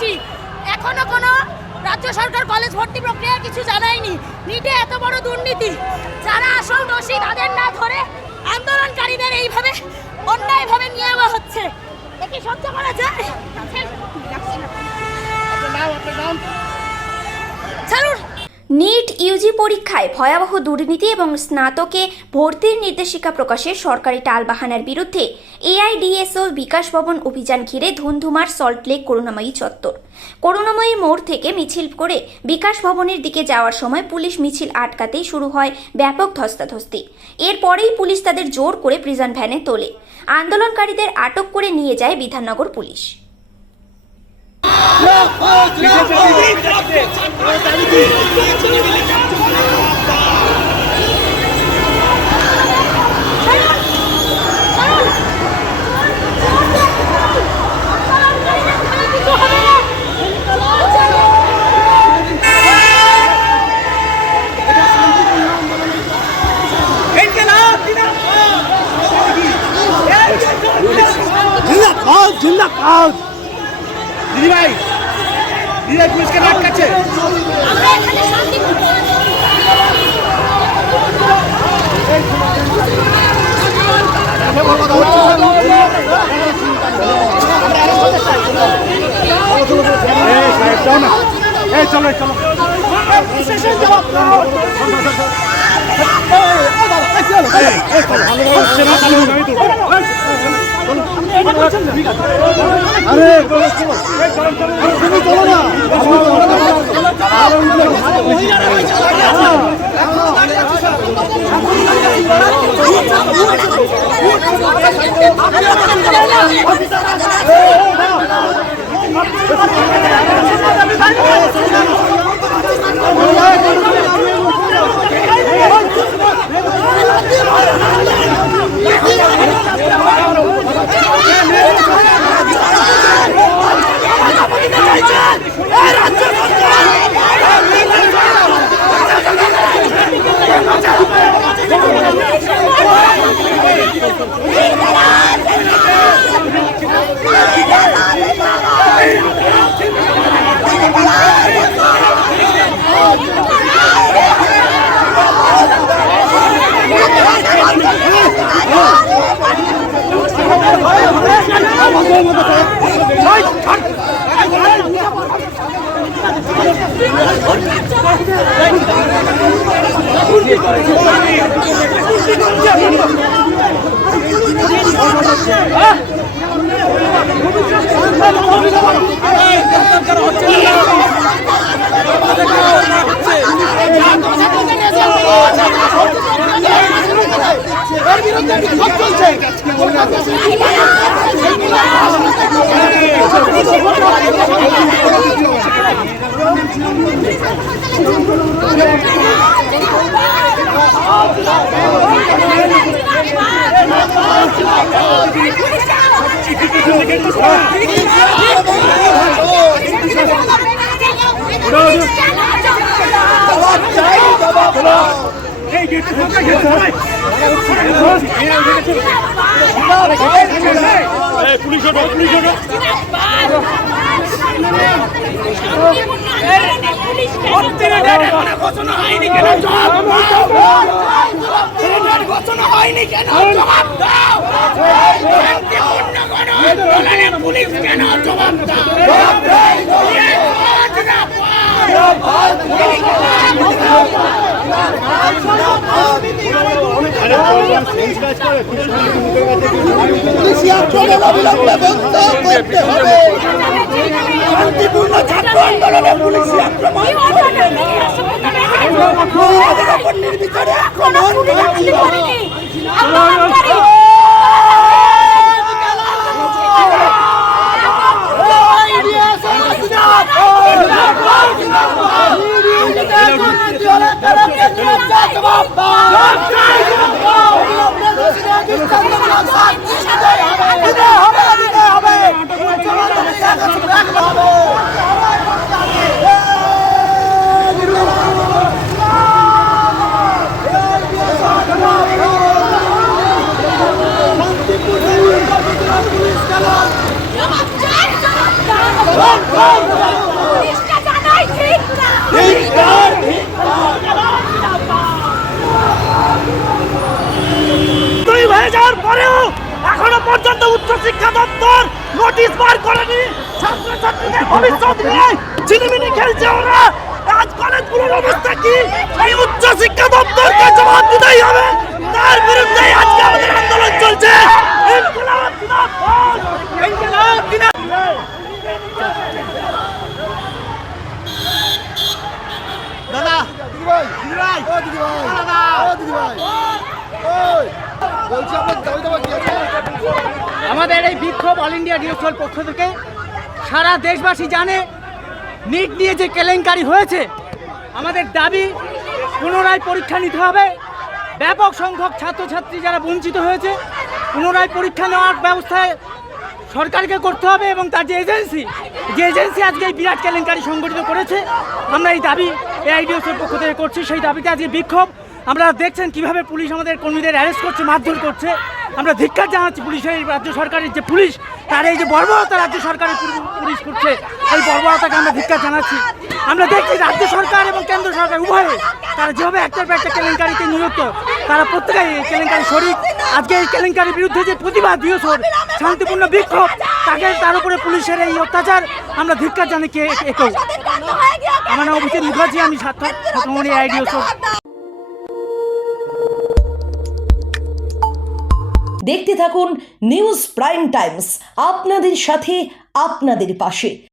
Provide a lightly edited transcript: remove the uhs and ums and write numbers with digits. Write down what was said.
দোষী। এখনো কোনো রাজ্য সরকার কলেজ ভর্তি প্রক্রিয়ার কিছু জানায়নি। নিটে এত বড় দুর্নীতি, যারা আসল দোষী তাদের না ধরে আন্দোলনকারীদের এইভাবে অন্যায়ভাবে নিয়ে যাওয়া হচ্ছে। একে সহ্য করা যায়? নিট ইউজি পরীক্ষায় ভয়াবহ দুর্নীতি এবং স্নাতকে ভর্তির নির্দেশিকা প্রকাশের সরকারি টালবাহানার বিরুদ্ধে এআইডিএসও বিকাশ ভবন অভিযান ঘিরে ধুন্ধুমার সল্টলেক করুণাময়ী চত্বর। করুণাময়ী মোড় থেকে মিছিল করে বিকাশ ভবনের দিকে যাওয়ার সময় পুলিশ মিছিল আটকাতেই শুরু হয় ব্যাপক ধস্তাধস্তি। এরপরেই পুলিশ তাদের জোর করে প্রিজন ভ্যানে তোলে। আন্দোলনকারীদের আটক করে নিয়ে যায় বিধাননগর পুলিশ। দিদিভাই পুলিশকে আটকাচ্ছে। চলো চলো আরে তুমি চলো না। শান্তিপূর্ণ ছাত্র আন্দোলনে পুলিশি আক্রমণ, নির্বিচারে আক্রমণ। পুলিশকে জানাই ঠিক না। তুই হয়ে যাওয়ার পরেও এখনো পর্যন্ত উচ্চশিক্ষা দপ্তর নোটিশ বার করেনি। ছাত্রছাত্রীদের ভবিষ্যৎ নিয়ে ঝিলিমিলি খেলছে ওরা। আজ কলেজগুলোর অবস্থা কি? এই উচ্চশিক্ষা দপ্তরকে জবাব দিতেই হবে। তার বিরুদ্ধে আজকে আমাদের আন্দোলন চলছে। ইনকিলাব জিন্দাবাদ! ইনকিলাব জিন্দাবাদ! দাদা ভাই দিদি ভাই ও দিদি ভাই দাদা ও দিদি ভাই ওই বলছি আপনার দাবি দাবা কি আছে? আমাদের এই বিক্ষোভ অল ইন্ডিয়া ডিএসওর পক্ষ থেকে সারা দেশবাসী জানে নিট নিয়ে যে কেলেঙ্কারি হয়েছে। আমাদের দাবি পুনরায় পরীক্ষা নিতে হবে। ব্যাপক সংখ্যক ছাত্রছাত্রী যারা বঞ্চিত হয়েছে পুনরায় পরীক্ষা নেওয়ার ব্যবস্থায় সরকারকে করতে হবে এবং তার যে এজেন্সি আজকে এই বিরাট কেলেঙ্কারি সংগঠিত করেছে, আমরা এই দাবি এআইডিএসওর পক্ষ থেকে করছি। সেই দাবিতে আজকে বিক্ষোভ। আমরা দেখছেন কিভাবে পুলিশ আমাদের কর্মীদের অ্যারেস্ট করছে, মারধর করছে। আমরা ধিক্কার জানাচ্ছি পুলিশের, এই রাজ্য সরকারের যে পুলিশ, তার এই যে বর্বরতা রাজ্য সরকারের পুলিশ করছে, এই বর্বরতাকে আমরা ধিক্কার জানাচ্ছি। আমরা দেখছি রাজ্য সরকার এবং কেন্দ্র সরকার উভয়ে তারা যেভাবে একটার পর একটা কেলেঙ্কারিতে নিযুক্ত, তারা প্রত্যেকেই এই কেলেঙ্কারি শরিক। আজকে এই কেলেঙ্কারির বিরুদ্ধে যে প্রতিবাদ দিবসর শান্তিপূর্ণ বিক্ষোভ, তার উপরে পুলিশের এই অত্যাচার আমরা ধিক্কার জানাচ্ছি। একেও আমার নাম অভিজিৎ মুখার্জি, আমি ছাত্রমণি এআইডিএসও। দেখতে থাকুন নিউজ প্রাইম টাইমস, আপনাদের সাথে আপনাদের পাশে।